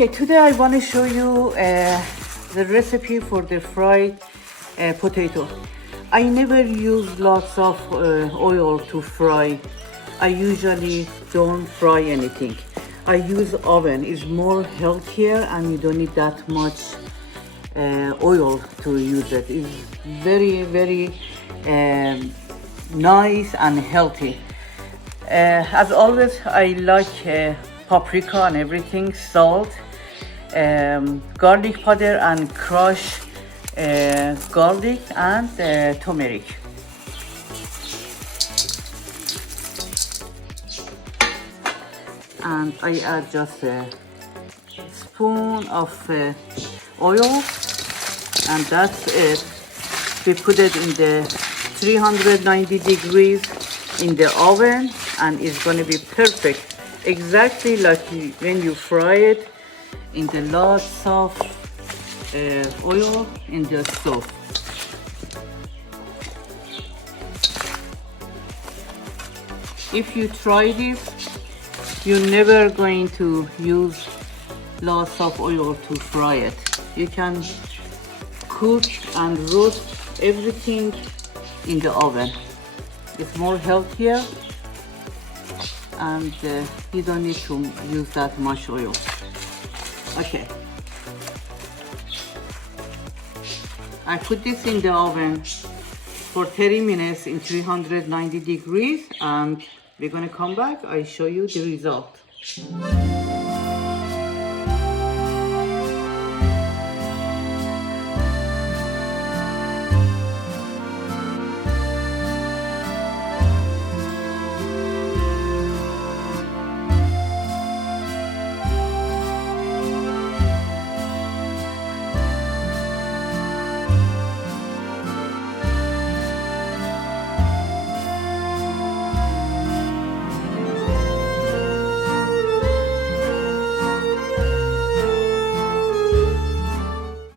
Okay, today I want to show you the recipe for the fried potato. I never use lots of oil to fry. I usually don't fry anything. I use oven. It's more healthier and you don't need that much oil to use it. It's very nice and healthy. As always, I like paprika and everything, salt, garlic powder and crushed garlic and turmeric. And I add just a spoon of oil, and that's it. We put it in the 390 degrees in the oven, and it's going to be perfect, exactly like when you fry it in the lots of oil in the stove. If you try this, you're never going to use lots of oil to fry it. You can cook and roast everything in the oven. It's more healthier, and you don't need to use that much oil. Okay, I put this in the oven for 30 minutes in 390 degrees, and we're gonna come back. I show you the result.